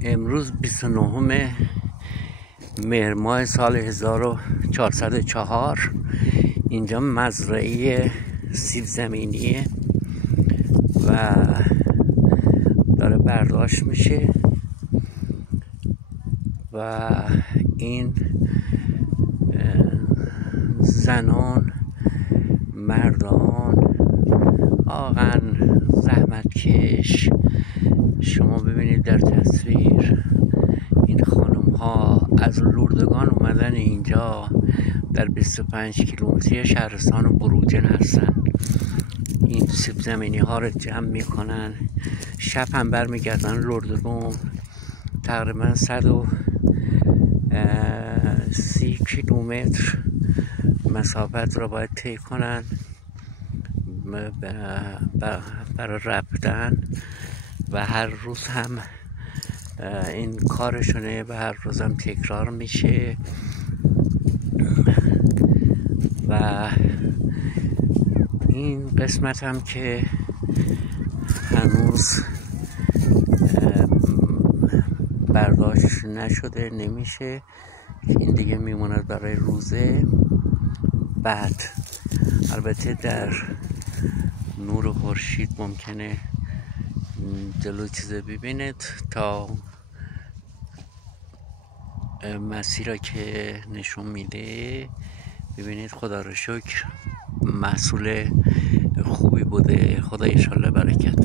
امروز 29 مهر ماه سال 1404. اینجا مزرعه سیب زمینیه و داره برداشت میشه و این زنان مردان واقعا زحمتکش. شما ببینید در تصویر این خانم ها از لردگان اومدن اینجا، در 25 کیلومتری شهرستان بروجن هستن. این سیب زمینی ها رو جمع میکنن، شب هم برمیگردن لردگان. تقریبا 130 کیلومتر مسافت رو باید طی کنن برای رفتن و هر روز هم این کارشونه و هر روز هم تکرار میشه و این قسمت هم که هنوز برداشت نشده نمیشه، این دیگه میموند برای روز بعد. البته در نور خورشید ممکنه جلو چیزه ببینید تا مسیر را که نشون میده. ببینید خدا رو شکر محصول خوبی بوده. خدا ایشالله برکت.